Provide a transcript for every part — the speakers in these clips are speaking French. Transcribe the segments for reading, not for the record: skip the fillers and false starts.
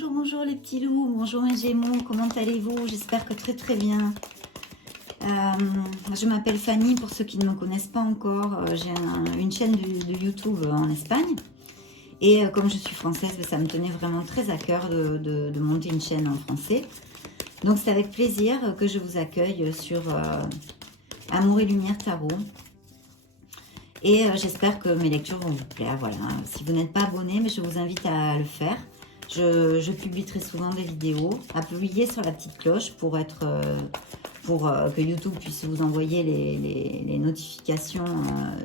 Bonjour, bonjour les petits loups, bonjour mes gémeaux, comment allez-vous? J'espère que très très bien. Je m'appelle Fanny, pour ceux qui ne me connaissent pas encore. J'ai une chaîne de YouTube en Espagne. Et comme je suis française, ça me tenait vraiment très à cœur de monter une chaîne en français. Donc c'est avec plaisir que je vous accueille sur Amour et Lumière Tarot. Et j'espère que mes lectures vont vous plaire. Voilà. Si vous n'êtes pas abonné, mais je vous invite à le faire. Je publie très souvent des vidéos. Appuyez sur la petite cloche pour que YouTube puisse vous envoyer les notifications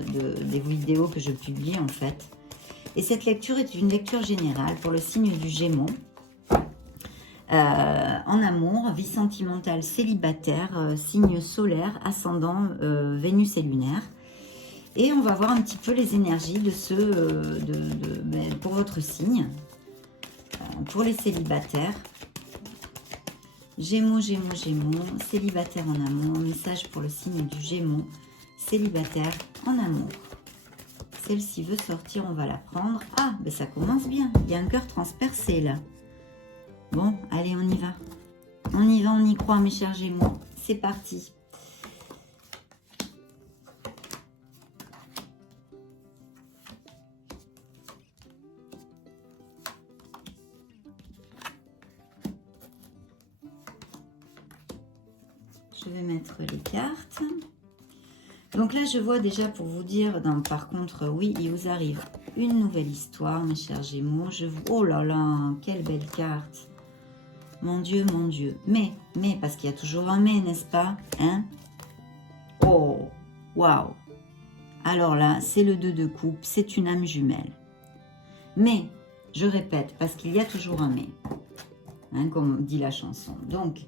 des vidéos que je publie en fait. Et cette lecture est une lecture générale pour le signe du Gémeaux. En amour, vie sentimentale, célibataire, signe solaire, ascendant, Vénus et lunaire. Et on va voir un petit peu les énergies de pour votre signe. Pour les célibataires. Gémeaux, Gémeaux, Gémeaux, célibataire en amour. Message pour le signe du Gémeaux, célibataire en amour. Celle-ci veut sortir, on va la prendre. Ah, ben ça commence bien. Il y a un cœur transpercé là. Bon, allez, on y va. On y va, on y croit, mes chers Gémeaux. C'est parti. Je vais mettre les cartes. Donc là, je vois déjà pour vous dire, par contre, oui, il vous arrive une nouvelle histoire, mes chers Gémeaux. Oh là là, quelle belle carte. Mon Dieu, mon Dieu. Mais, parce qu'il y a toujours un mais, n'est-ce pas? Hein? Oh, waouh. Alors là, c'est le 2 de coupe, c'est une âme jumelle. Mais, je répète, parce qu'il y a toujours un mais. Hein, comme dit la chanson. Donc,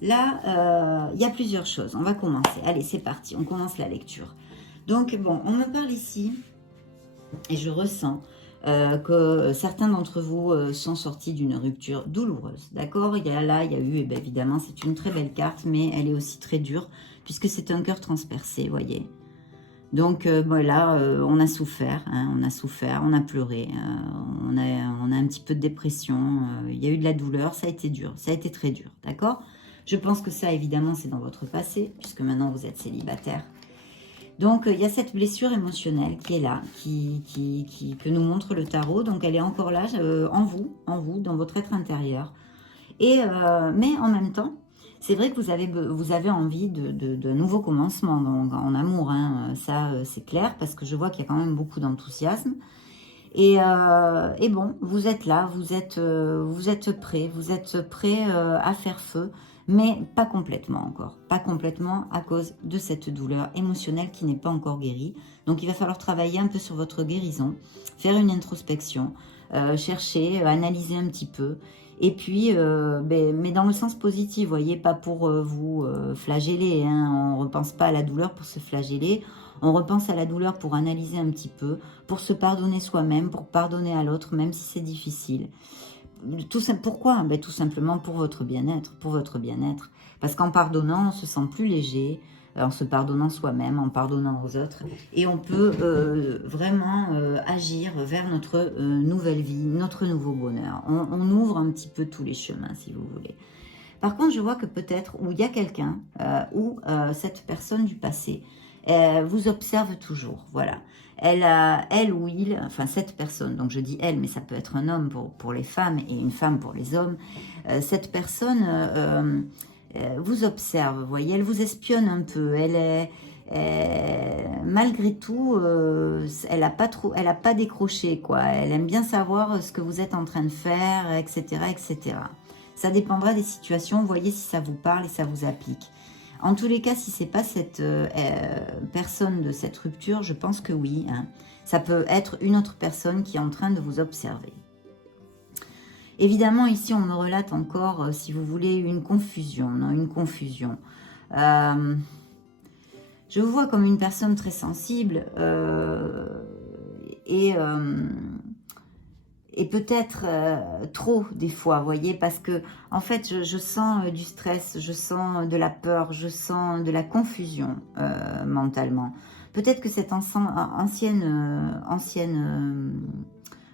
là, il y a plusieurs choses. On va commencer. Allez, c'est parti. On commence la lecture. Donc, bon, on me parle ici, et je ressens que certains d'entre vous sont sortis d'une rupture douloureuse. D'accord? Il y a eu, et bien évidemment, c'est une très belle carte, mais elle est aussi très dure, puisque c'est un cœur transpercé, vous voyez. Donc, voilà, on a souffert, hein, on a pleuré, on a un petit peu de dépression, il y a eu de la douleur, ça a été dur, ça a été très dur, d'accord? Je pense que ça, évidemment, c'est dans votre passé, puisque maintenant, vous êtes célibataire. Donc, il y a cette blessure émotionnelle qui est là, que nous montre le tarot. Donc, elle est encore là, en vous, dans votre être intérieur. Mais en même temps, c'est vrai que vous avez envie de nouveaux commencements en amour. Hein. Ça, c'est clair, parce que je vois qu'il y a quand même beaucoup d'enthousiasme. Et bon, vous êtes là, vous êtes prêt à faire feu, mais pas complètement encore. Pas complètement à cause de cette douleur émotionnelle qui n'est pas encore guérie. Donc il va falloir travailler un peu sur votre guérison, faire une introspection, chercher, analyser un petit peu. Et puis, mais dans le sens positif, vous voyez, pas pour vous flageller. Hein, on ne repense pas à la douleur pour se flageller. On repense à la douleur pour analyser un petit peu, pour se pardonner soi-même, pour pardonner à l'autre, même si c'est difficile. Pourquoi? Tout simplement pour votre bien-être, Parce qu'en pardonnant, on se sent plus léger, en se pardonnant soi-même, en pardonnant aux autres. Et on peut vraiment agir vers notre nouvelle vie, notre nouveau bonheur. On ouvre un petit peu tous les chemins, si vous voulez. Par contre, je vois que peut-être, où il y a quelqu'un, ou cette personne du passé, vous observe toujours, voilà. Elle ou il, enfin cette personne, donc je dis elle, mais ça peut être un homme pour les femmes et une femme pour les hommes, cette personne vous observe, vous voyez, elle vous espionne un peu, malgré tout, elle n'a pas décroché, quoi. Elle aime bien savoir ce que vous êtes en train de faire, etc., etc. Ça dépendra des situations, vous voyez si ça vous parle et ça vous applique. En tous les cas, si ce n'est pas cette personne de cette rupture, je pense que oui. Hein. Ça peut être une autre personne qui est en train de vous observer. Évidemment, ici, on me relate encore, si vous voulez, une confusion. Non, une confusion. Je vous vois comme une personne très sensible et peut-être trop des fois, vous voyez, parce que en fait, je sens du stress, je sens de la peur, je sens de la confusion mentalement. Peut-être que cette ancienne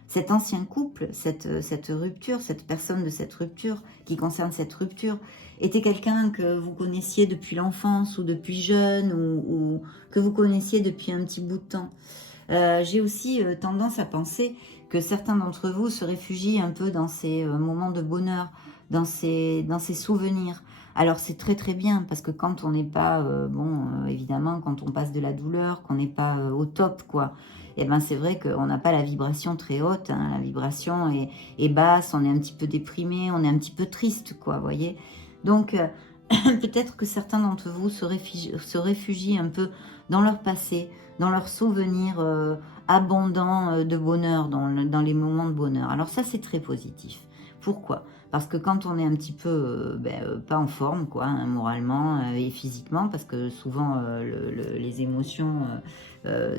cet ancien couple, cette rupture, cette personne de cette rupture, qui concerne cette rupture, était quelqu'un que vous connaissiez depuis l'enfance ou depuis jeune ou que vous connaissiez depuis un petit bout de temps. J'ai aussi tendance à penser que certains d'entre vous se réfugient un peu dans ces moments de bonheur, dans ces souvenirs. Alors c'est très très bien, parce que quand on n'est pas, évidemment, quand on passe de la douleur, qu'on n'est pas au top, quoi, et ben c'est vrai qu'on n'a pas la vibration très haute, hein, la vibration est basse, on est un petit peu déprimé, on est un petit peu triste, quoi, vous voyez. Donc peut-être que certains d'entre vous se réfugient un peu dans leur passé, dans leurs souvenirs abondants de bonheur, dans les moments de bonheur. Alors ça, c'est très positif. Pourquoi? Parce que quand on est un petit peu pas en forme, quoi, hein, moralement et physiquement, parce que souvent les émotions,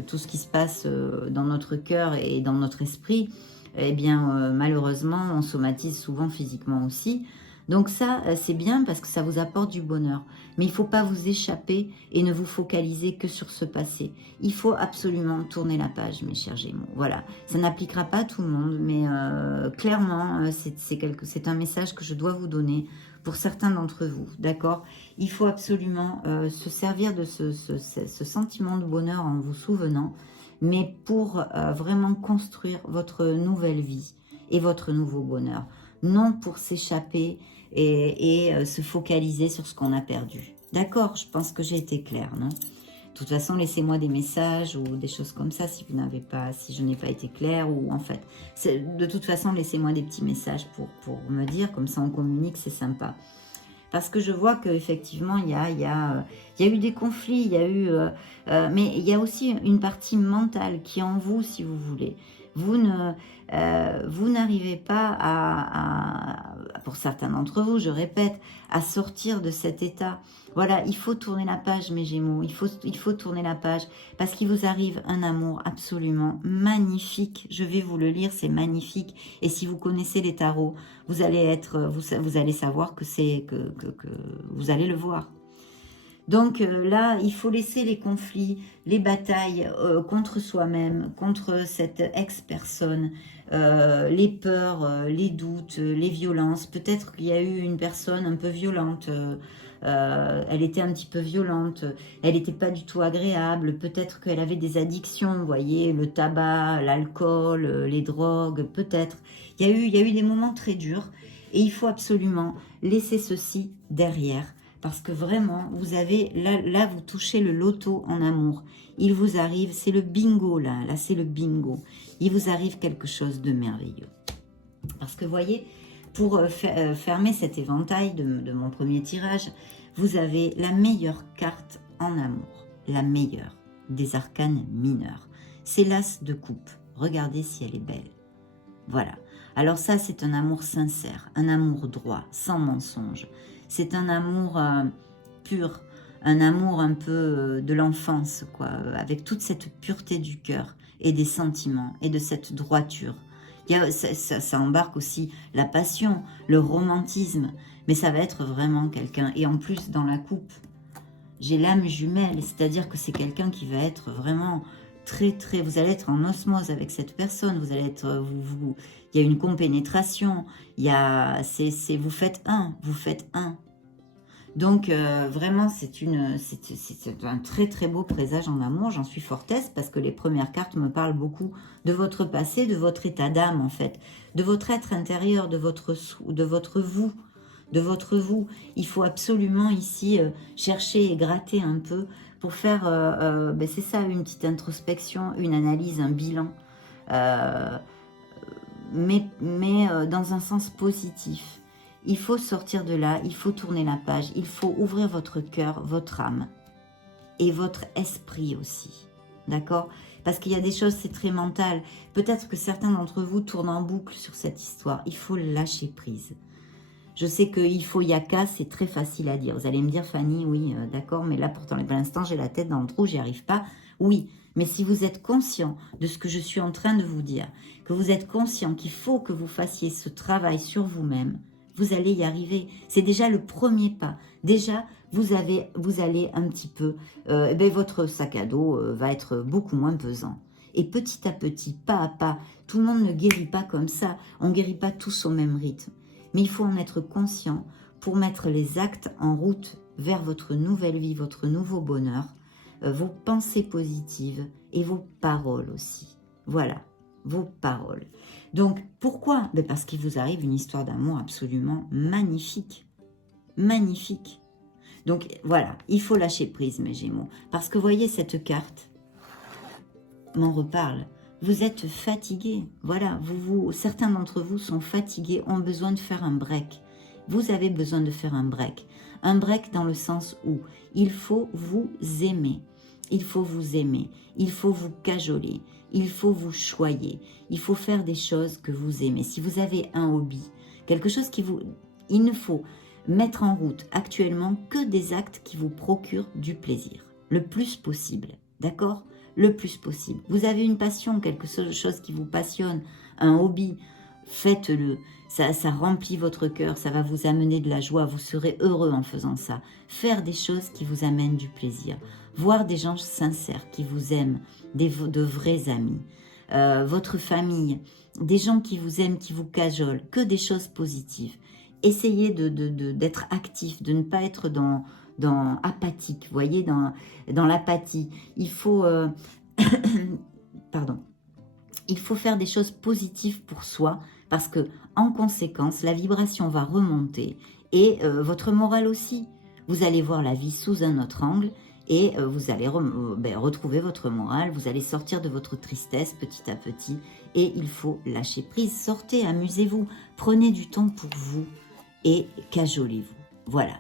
tout ce qui se passe dans notre cœur et dans notre esprit, eh bien malheureusement, on somatise souvent physiquement aussi. Donc ça, c'est bien parce que ça vous apporte du bonheur. Mais il ne faut pas vous échapper et ne vous focaliser que sur ce passé. Il faut absolument tourner la page, mes chers Gémeaux. Voilà, ça n'appliquera pas à tout le monde, mais clairement, c'est un message que je dois vous donner pour certains d'entre vous, d'accord? Il faut absolument se servir de ce sentiment de bonheur en vous souvenant, mais pour vraiment construire votre nouvelle vie et votre nouveau bonheur. Non pour s'échapper et se focaliser sur ce qu'on a perdu. D'accord, je pense que j'ai été claire, non? De toute façon, laissez-moi des messages ou des choses comme ça si je n'ai pas été claire, ou en fait, de toute façon, laissez-moi des petits messages pour me dire, comme ça on communique, c'est sympa. Parce que je vois qu'effectivement, il y a eu des conflits, mais il y a aussi une partie mentale qui est en vous, si vous voulez. Vous n'arrivez pas pour certains d'entre vous, je répète, à sortir de cet état. Voilà, il faut tourner la page, mes Gémeaux, il faut tourner la page, parce qu'il vous arrive un amour absolument magnifique. Je vais vous le lire, c'est magnifique. Et si vous connaissez les tarots, vous allez savoir que vous allez le voir. Donc là, il faut laisser les conflits, les batailles contre soi-même, contre cette ex-personne, les peurs, les doutes, les violences. Peut-être qu'il y a eu une personne un peu violente, elle était un petit peu violente, elle n'était pas du tout agréable, peut-être qu'elle avait des addictions, vous voyez, le tabac, l'alcool, les drogues, peut-être. Il y a eu des moments très durs et il faut absolument laisser ceci derrière. Parce que vraiment, vous avez, là vous touchez le loto en amour. Il vous arrive, c'est le bingo là c'est le bingo. Il vous arrive quelque chose de merveilleux. Parce que vous voyez, pour fermer cet éventail de mon premier tirage, vous avez la meilleure carte en amour. La meilleure des arcanes mineurs. C'est l'as de coupe. Regardez si elle est belle. Voilà. Alors ça, c'est un amour sincère, un amour droit, sans mensonge. C'est un amour pur, un amour un peu de l'enfance, quoi, avec toute cette pureté du cœur et des sentiments et de cette droiture. Ça embarque aussi la passion, le romantisme, mais ça va être vraiment quelqu'un. Et en plus, dans la coupe, j'ai l'âme jumelle, c'est-à-dire que c'est quelqu'un qui va être vraiment très, très... Vous allez être en osmose avec cette personne, vous allez être... il y a une compénétration, vous faites un. Donc, vraiment, c'est un très, très beau présage en amour, j'en suis fortesse, parce que les premières cartes me parlent beaucoup de votre passé, de votre état d'âme, en fait, de votre être intérieur, de votre vous. Il faut absolument ici chercher et gratter un peu pour faire, c'est ça, une petite introspection, une analyse, un bilan, mais dans un sens positif. Il faut sortir de là, il faut tourner la page, il faut ouvrir votre cœur, votre âme et votre esprit aussi, d'accord? Parce qu'il y a des choses, c'est très mental. Peut-être que certains d'entre vous tournent en boucle sur cette histoire. Il faut lâcher prise. Je sais qu'il faut yaka, c'est très facile à dire. Vous allez me dire, Fanny, oui, d'accord, mais là, pourtant, pour l'instant, j'ai la tête dans le trou, j'y arrive pas. Oui, mais si vous êtes conscient de ce que je suis en train de vous dire, que vous êtes conscient qu'il faut que vous fassiez ce travail sur vous-même, vous allez y arriver. C'est déjà le premier pas. Déjà, vous allez un petit peu... votre sac à dos va être beaucoup moins pesant. Et petit à petit, pas à pas, tout le monde ne guérit pas comme ça. On ne guérit pas tous au même rythme. Mais il faut en être conscient pour mettre les actes en route vers votre nouvelle vie, votre nouveau bonheur, vos pensées positives et vos paroles aussi. Voilà, vos paroles. Donc, pourquoi? Parce qu'il vous arrive une histoire d'amour absolument magnifique. Magnifique. Donc, voilà, il faut lâcher prise, mes Gémeaux. Parce que, voyez, cette carte m'en reparle. Vous êtes fatigués. Voilà, certains d'entre vous sont fatigués, ont besoin de faire un break. Vous avez besoin de faire un break. Un break dans le sens où il faut vous aimer. Il faut vous aimer. Il faut vous cajoler. Il faut vous choyer. Il faut faire des choses que vous aimez. Si vous avez un hobby, quelque chose qui vous... Il ne faut mettre en route actuellement que des actes qui vous procurent du plaisir. Le plus possible. D'accord ? Le plus possible. Vous avez une passion, quelque chose qui vous passionne, un hobby, faites-le. Ça remplit votre cœur, ça va vous amener de la joie, vous serez heureux en faisant ça. Faire des choses qui vous amènent du plaisir. Voir des gens sincères qui vous aiment, de vrais amis. Votre famille, des gens qui vous aiment, qui vous cajolent, que des choses positives. Essayez d'être actif, de ne pas être dans apathique, vous voyez, dans l'apathie. Il faut... pardon. Il faut faire des choses positives pour soi parce que, en conséquence, la vibration va remonter et votre morale aussi. Vous allez voir la vie sous un autre angle et vous allez retrouver votre morale, vous allez sortir de votre tristesse petit à petit et il faut lâcher prise. Sortez, amusez-vous, prenez du temps pour vous et cajolez-vous. Voilà,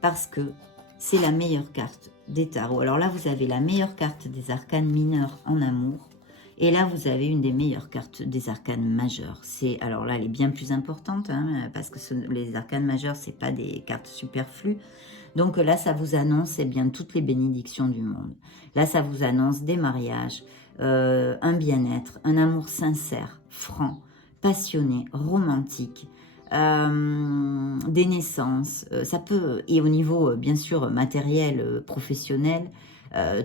parce que c'est la meilleure carte des tarots. Alors là, vous avez la meilleure carte des arcanes mineurs en amour. Et là, vous avez une des meilleures cartes des arcanes majeures. Alors là, elle est bien plus importante, hein, parce que les arcanes majeures, ce n'est pas des cartes superflues. Donc là, ça vous annonce bien toutes les bénédictions du monde. Là, ça vous annonce des mariages, un bien-être, un amour sincère, franc, passionné, romantique, des naissances. Ça peut, et au niveau, bien sûr, matériel, professionnel,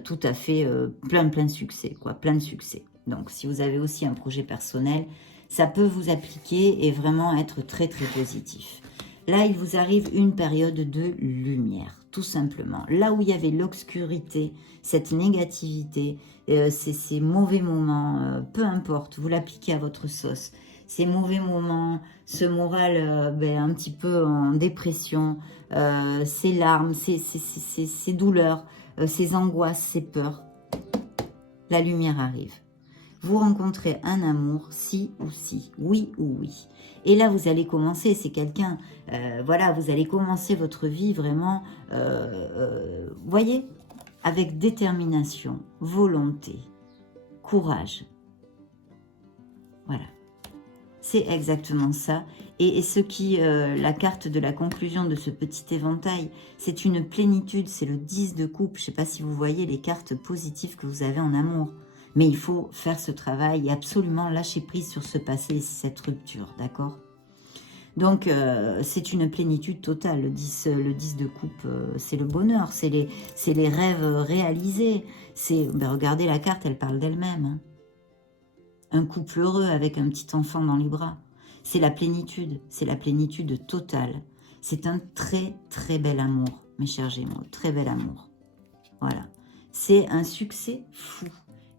tout à fait plein de succès, quoi, plein de succès. Donc, si vous avez aussi un projet personnel, ça peut vous appliquer et vraiment être très, très positif. Là, il vous arrive une période de lumière, tout simplement. Là où il y avait l'obscurité, cette négativité, ces mauvais moments, peu importe, vous l'appliquez à votre sauce. Ces mauvais moments, ce moral un petit peu en dépression, ces larmes, ces douleurs, ces angoisses, ces peurs, la lumière arrive. Vous rencontrez un amour, si ou si, oui ou oui. Et là, vous allez commencer, c'est quelqu'un, voilà, vous allez commencer votre vie vraiment, voyez, avec détermination, volonté, courage. Voilà. C'est exactement ça. Et ce qui, la carte de la conclusion de ce petit éventail, c'est une plénitude, c'est le 10 de coupe. Je ne sais pas si vous voyez les cartes positives que vous avez en amour. Mais il faut faire ce travail et absolument lâcher prise sur ce passé et cette rupture, d'accord? Donc, c'est une plénitude totale. Le 10 de coupe, c'est le bonheur, c'est les rêves réalisés. Regardez la carte, elle parle d'elle-même. Hein. Un couple heureux avec un petit enfant dans les bras. C'est la plénitude totale. C'est un très, très bel amour, mes chers Gémeaux, très bel amour. Voilà. C'est un succès fou.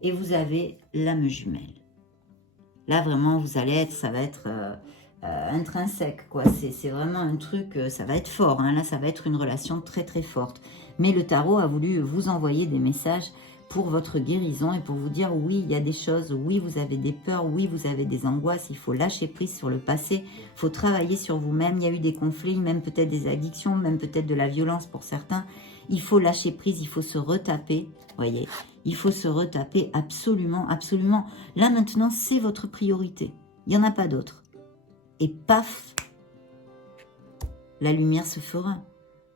Et vous avez l'âme jumelle. Là, vraiment, vous allez être, ça va être intrinsèque, quoi. C'est vraiment un truc, ça va être fort. Hein. Là, ça va être une relation très, très forte. Mais le tarot a voulu vous envoyer des messages pour votre guérison et pour vous dire, oui, il y a des choses, oui, vous avez des peurs, oui, vous avez des angoisses, il faut lâcher prise sur le passé, il faut travailler sur vous-même. Il y a eu des conflits, même peut-être des addictions, même peut-être de la violence pour certains. Il faut lâcher prise, il faut se retaper, voyez. Il faut se retaper absolument, absolument. Là, maintenant, c'est votre priorité. Il n'y en a pas d'autre. Et paf, la lumière se fera.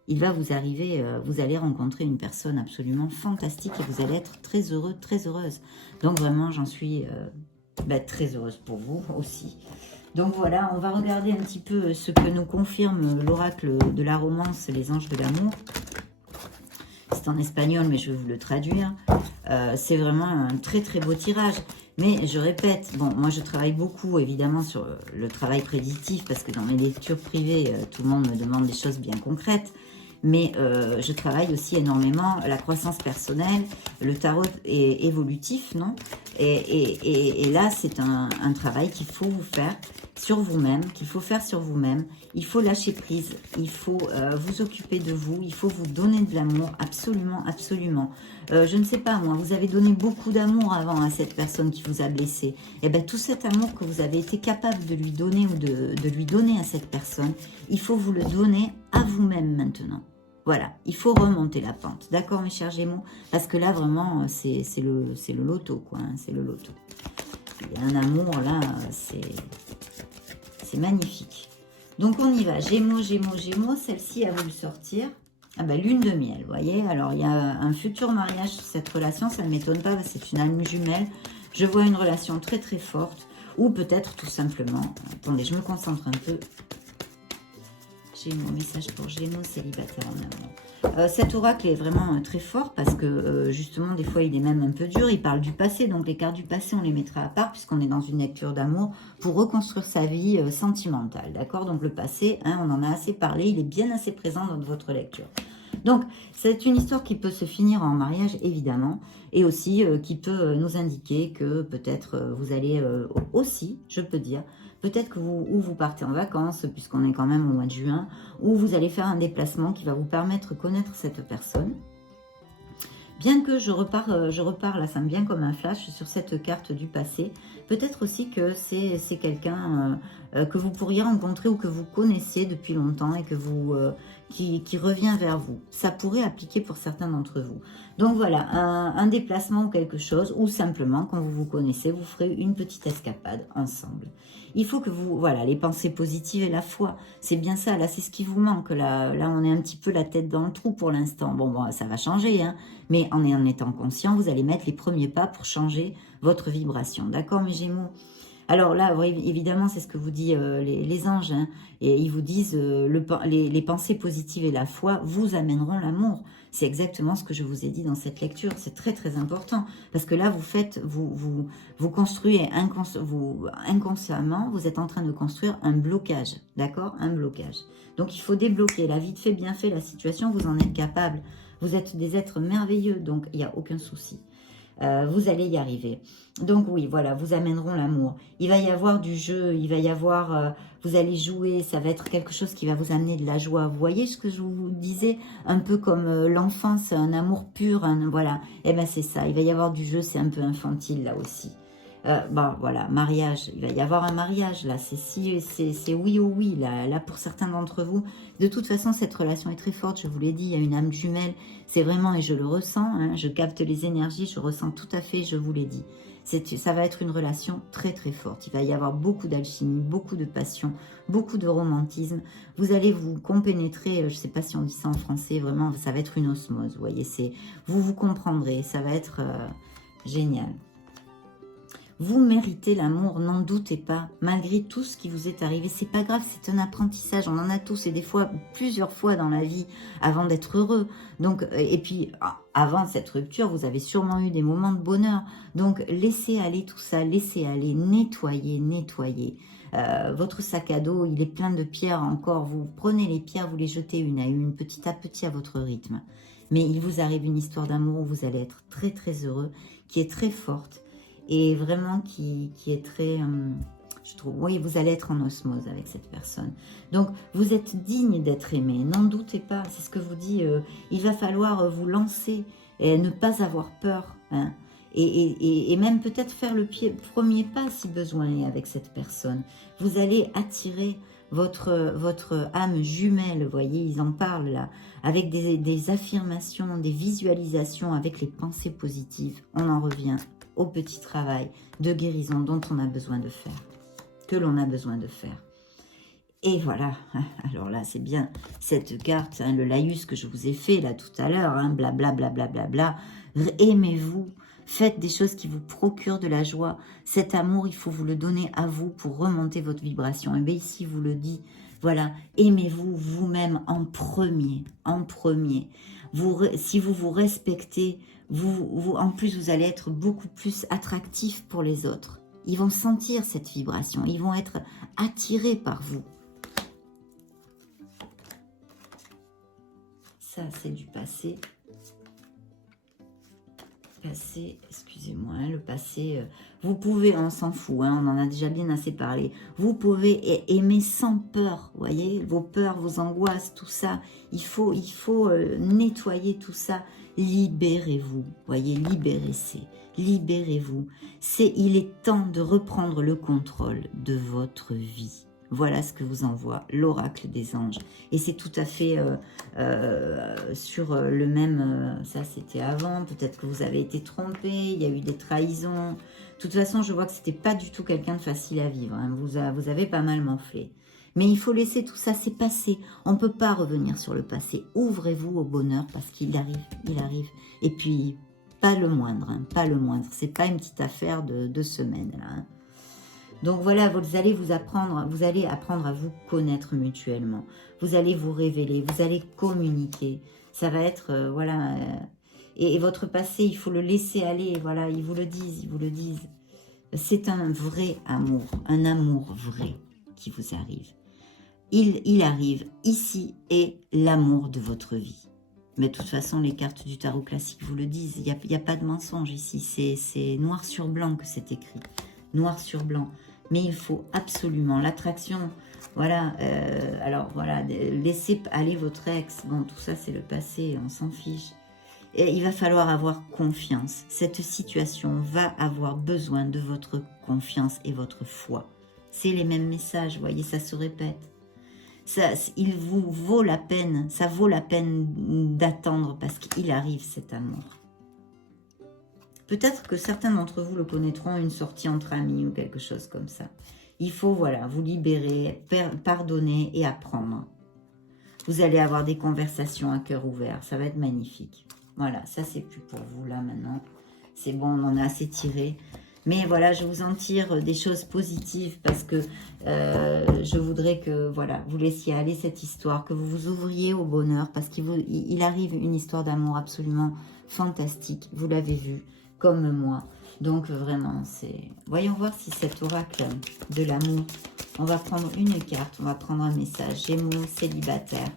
Il va vous arriver, vous allez rencontrer une personne absolument fantastique et vous allez être très heureux, très heureuse. Donc vraiment, j'en suis très heureuse pour vous aussi. Donc voilà, on va regarder un petit peu ce que nous confirme l'oracle de la romance, les anges de l'amour. C'est en espagnol, mais je vais vous le traduire. C'est vraiment un très très beau tirage. Mais je répète, bon, moi je travaille beaucoup évidemment sur le travail prédictif parce que dans mes lectures privées, tout le monde me demande des choses bien concrètes. Mais je travaille aussi énormément la croissance personnelle, le tarot est évolutif, non? Et là, c'est un travail qu'il faut vous faire sur vous-même, qu'il faut faire sur vous-même. Il faut lâcher prise, il faut vous occuper de vous, il faut vous donner de l'amour, absolument, absolument. Je ne sais pas, moi, vous avez donné beaucoup d'amour avant à cette personne qui vous a blessé. Et bien, tout cet amour que vous avez été capable de lui donner ou de lui donner à cette personne, il faut vous le donner à vous-même maintenant. Voilà, il faut remonter la pente. D'accord, mes chers Gémeaux? Parce que là, vraiment, c'est le loto, quoi. Hein, c'est le loto. Il y a un amour, là, c'est magnifique. Donc, on y va. Gémeaux, Gémeaux, Gémeaux. Celle-ci a voulu sortir. Ah ben, lune de miel, vous voyez. Alors, il y a un futur mariage sur cette relation. Ça ne m'étonne pas, c'est une âme jumelle. Je vois une relation très, très forte. Ou peut-être tout simplement... Attendez, je me concentre un peu. Gémeaux, message pour Gémeaux, célibataire en amour. Cet oracle est vraiment très fort parce que justement, des fois, il est même un peu dur. Il parle du passé, donc les cartes du passé, on les mettra à part puisqu'on est dans une lecture d'amour pour reconstruire sa vie sentimentale. D'accord? Donc le passé, hein, on en a assez parlé, il est bien assez présent dans votre lecture. Donc, c'est une histoire qui peut se finir en mariage, évidemment, et aussi qui peut nous indiquer que peut-être vous allez aussi, je peux dire, peut-être que vous partez en vacances, puisqu'on est quand même au mois de juin, ou vous allez faire un déplacement qui va vous permettre de connaître cette personne. Bien que je repars là, ça me vient comme un flash sur cette carte du passé. Peut-être aussi que c'est quelqu'un que vous pourriez rencontrer ou que vous connaissiez depuis longtemps et que qui revient vers vous. Ça pourrait appliquer pour certains d'entre vous. Donc voilà, un déplacement ou quelque chose, ou simplement, quand vous vous connaissez, vous ferez une petite escapade ensemble. Il faut que vous, voilà, les pensées positives et la foi, c'est bien ça, là, c'est ce qui vous manque. Là, on est un petit peu la tête dans le trou pour l'instant. Bon, ça va changer, hein, mais en étant conscient, vous allez mettre les premiers pas pour changer votre vibration. D'accord, mes Gémeaux? Alors là, évidemment, c'est ce que vous disent les anges. Hein, et ils vous disent les pensées positives et la foi vous amèneront l'amour. C'est exactement ce que je vous ai dit dans cette lecture. C'est très, très important. Parce que là, vous construisez inconsciemment, vous êtes en train de construire un blocage. D'accord? Un blocage. Donc, il faut débloquer. La vite fait, bien fait, la situation, vous en êtes capable. Vous êtes des êtres merveilleux, donc il n'y a aucun souci. Vous allez y arriver. Donc oui, voilà, vous amèneront l'amour. Il va y avoir du jeu, il va y avoir... vous allez jouer, ça va être quelque chose qui va vous amener de la joie. Vous voyez ce que je vous disais? Un peu comme l'enfance, un amour pur, voilà. Eh bien c'est ça, il va y avoir du jeu, c'est un peu infantile là aussi. Bon, voilà, mariage, il va y avoir un mariage, là, c'est oui ou oui, là, pour certains d'entre vous. De toute façon, cette relation est très forte, je vous l'ai dit, il y a une âme jumelle, c'est vraiment, et je le ressens, hein, je capte les énergies, je ressens tout à fait, je vous l'ai dit. Ça va être une relation très très forte, il va y avoir beaucoup d'alchimie, beaucoup de passion, beaucoup de romantisme, vous allez vous compénétrer, je ne sais pas si on dit ça en français, vraiment, ça va être une osmose, vous voyez, vous vous comprendrez, ça va être génial. Vous méritez l'amour, n'en doutez pas, malgré tout ce qui vous est arrivé. C'est pas grave, c'est un apprentissage, on en a tous, et des fois, plusieurs fois dans la vie, avant d'être heureux. Donc, et puis, avant cette rupture, vous avez sûrement eu des moments de bonheur. Donc, laissez aller tout ça, laissez aller, nettoyez, nettoyez. Votre sac à dos, il est plein de pierres encore. Vous prenez les pierres, vous les jetez une à une, petit à petit à votre rythme. Mais il vous arrive une histoire d'amour où vous allez être très, très heureux, qui est très forte. Et vraiment qui est très, je trouve, oui, vous allez être en osmose avec cette personne. Donc, vous êtes digne d'être aimé, n'en doutez pas, c'est ce que vous dit, il va falloir vous lancer et ne pas avoir peur, hein, et même peut-être faire le premier pas si besoin est avec cette personne. Vous allez attirer votre âme jumelle, vous voyez, ils en parlent là, avec des affirmations, des visualisations, avec les pensées positives, on en revient au petit travail de guérison dont on a besoin de faire, que l'on a besoin de faire. Et voilà, alors là c'est bien cette carte, hein, le laïus que je vous ai fait là tout à l'heure, hein, blablabla, bla, aimez-vous, faites des choses qui vous procurent de la joie, cet amour il faut vous le donner à vous pour remonter votre vibration. Et bien ici vous le dit, Voilà, aimez-vous vous-même en premier, en premier. Si vous vous respectez, en plus vous allez être beaucoup plus attractif pour les autres. Ils vont sentir cette vibration, ils vont être attirés par vous. Ça, c'est du passé. Passé, excusez-moi, hein, le passé, vous pouvez, on s'en fout, hein, on en a déjà bien assez parlé, vous pouvez aimer sans peur, voyez, vos peurs, vos angoisses, tout ça, il faut nettoyer tout ça, libérez-vous, voyez, libérez-vous, il est temps de reprendre le contrôle de votre vie. Voilà ce que vous envoie l'oracle des anges. Et c'est tout à fait sur le même... ça, c'était avant. Peut-être que vous avez été trompé. Il y a eu des trahisons. De toute façon, je vois que c'était pas du tout quelqu'un de facile à vivre. Hein. Vous avez pas mal enflé. Mais il faut laisser tout ça, c'est passé. On ne peut pas revenir sur le passé. Ouvrez-vous au bonheur parce qu'il arrive, il arrive. Et puis, pas le moindre, hein, pas le moindre. C'est pas une petite affaire de 2 semaines, là, hein. Donc voilà, vous allez apprendre à vous connaître mutuellement. Vous allez vous révéler, vous allez communiquer. Ça va être, voilà. Et votre passé, il faut le laisser aller. Voilà, ils vous le disent. C'est un vrai amour, un amour vrai qui vous arrive. Il arrive ici et l'amour de votre vie. Mais de toute façon, les cartes du tarot classique vous le disent. Il n'y a pas de mensonge ici. C'est noir sur blanc que c'est écrit. Noir sur blanc. Mais il faut absolument l'attraction. Voilà. Alors voilà, laissez aller votre ex. Bon, tout ça c'est le passé, on s'en fiche. Et il va falloir avoir confiance. Cette situation va avoir besoin de votre confiance et votre foi. C'est les mêmes messages, vous voyez, ça se répète. Il vous vaut la peine, ça vaut la peine d'attendre parce qu'il arrive cet amour. Peut-être que certains d'entre vous le connaîtront, une sortie entre amis ou quelque chose comme ça. Il faut, voilà, vous libérer, pardonner et apprendre. Vous allez avoir des conversations à cœur ouvert. Ça va être magnifique. Voilà, ça c'est plus pour vous là maintenant. C'est bon, on en a assez tiré. Mais voilà, je vous en tire des choses positives parce que je voudrais que voilà, vous laissiez aller cette histoire, que vous vous ouvriez au bonheur parce qu'il arrive une histoire d'amour absolument fantastique. Vous l'avez vu, comme moi. Donc vraiment, c'est... Voyons voir si cet oracle de l'amour, on va prendre une carte, on va prendre un message. Gémeaux célibataire,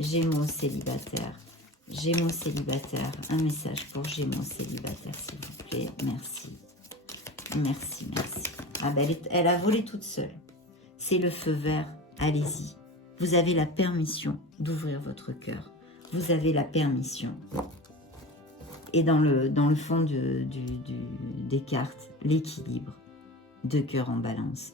Gémeaux célibataire, Gémeaux célibataire. Un message pour Gémeaux célibataire, s'il vous plaît. Merci. Merci, merci. Ah ben elle a volé toute seule. C'est le feu vert, allez-y. Vous avez la permission d'ouvrir votre cœur. Vous avez la permission. Et dans le fond des cartes, l'équilibre, 2 cœurs en balance.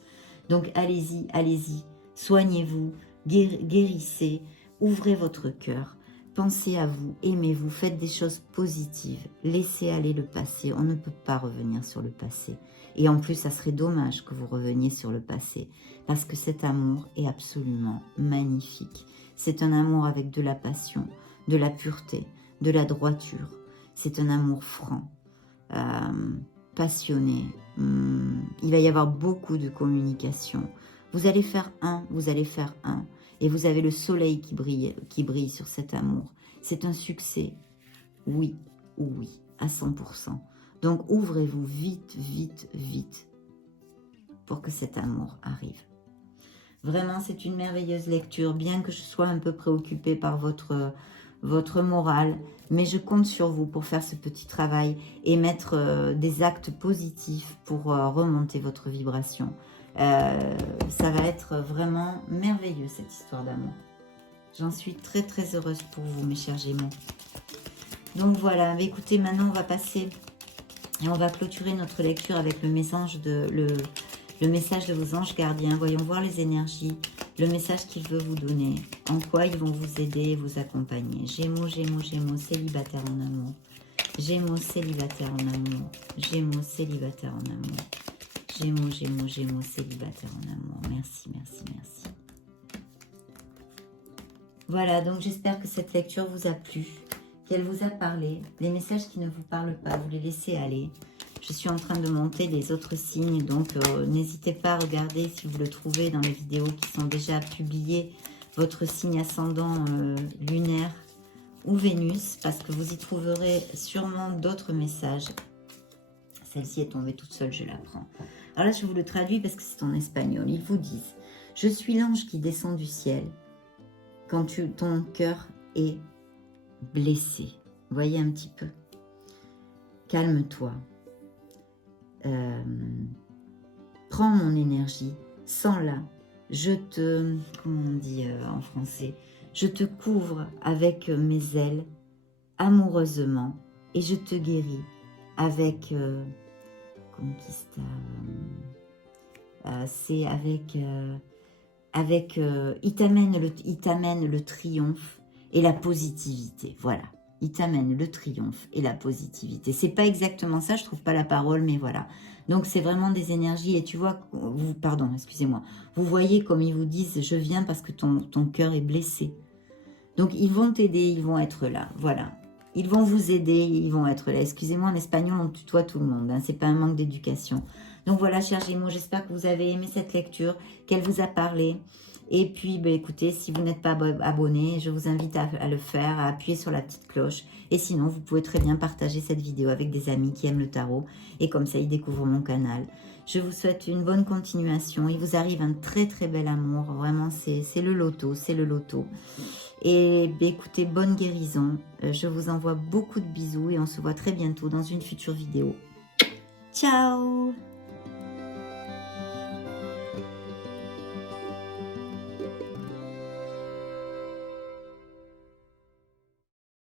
Donc allez-y, allez-y, soignez-vous, guérissez, ouvrez votre cœur, pensez à vous, aimez-vous, faites des choses positives, laissez aller le passé, on ne peut pas revenir sur le passé. Et en plus, ça serait dommage que vous reveniez sur le passé, parce que cet amour est absolument magnifique. C'est un amour avec de la passion, de la pureté, de la droiture. C'est un amour franc, passionné. Il va y avoir beaucoup de communication. Vous allez faire un, et vous avez le soleil qui brille sur cet amour. C'est un succès, oui, à 100%. Donc ouvrez-vous vite, vite, vite pour que cet amour arrive. Vraiment, c'est une merveilleuse lecture, bien que je sois un peu préoccupée par votre morale, mais je compte sur vous pour faire ce petit travail et mettre des actes positifs pour remonter votre vibration. Ça va être vraiment merveilleux cette histoire d'amour. J'en suis très très heureuse pour vous, mes chers Gémeaux. Donc voilà, écoutez, maintenant on va passer et on va clôturer notre lecture avec le message de vos anges gardiens. Voyons voir les énergies, le message qu'il veut vous donner, en quoi ils vont vous aider et vous accompagner. Gémeaux, Gémeaux, Gémeaux, célibataire en amour. Gémeaux, célibataire en amour. Gémeaux, célibataire en amour. Gémeaux, Gémeaux, Gémeaux, célibataire en amour. Merci, merci, merci. Voilà, donc j'espère que cette lecture vous a plu, qu'elle vous a parlé. Les messages qui ne vous parlent pas, vous les laissez aller. Je suis en train de monter les autres signes, donc n'hésitez pas à regarder si vous le trouvez dans les vidéos qui sont déjà publiées, votre signe ascendant lunaire ou Vénus, parce que vous y trouverez sûrement d'autres messages. Celle-ci est tombée toute seule, je la prends. Alors là, je vous le traduis parce que c'est en espagnol. Ils vous disent, je suis l'ange qui descend du ciel quand ton cœur est blessé. Voyez un petit peu. Calme-toi. Prends mon énergie, sens-la. Je te, comment on dit en français, je te couvre avec mes ailes amoureusement et je te guéris avec conquista. C'est avec il t'amène le triomphe et la positivité. Voilà. Il t'amène le triomphe et la positivité. C'est pas exactement ça, je trouve pas la parole, mais voilà. Donc c'est vraiment des énergies et tu vois, pardon, excusez-moi, vous voyez comme ils vous disent, je viens parce que ton cœur est blessé. Donc ils vont t'aider, ils vont être là, voilà. Ils vont vous aider, ils vont être là. Excusez-moi, en espagnol, on tutoie tout le monde, hein, c'est pas un manque d'éducation. Donc voilà, chers Gémeaux, j'espère que vous avez aimé cette lecture, qu'elle vous a parlé. Et puis, bah, écoutez, si vous n'êtes pas abonné, je vous invite à le faire, à appuyer sur la petite cloche. Et sinon, vous pouvez très bien partager cette vidéo avec des amis qui aiment le tarot. Et comme ça, ils découvrent mon canal. Je vous souhaite une bonne continuation. Il vous arrive un très très bel amour. Vraiment, c'est le loto, c'est le loto. Et bah, écoutez, bonne guérison. Je vous envoie beaucoup de bisous et on se voit très bientôt dans une future vidéo. Ciao!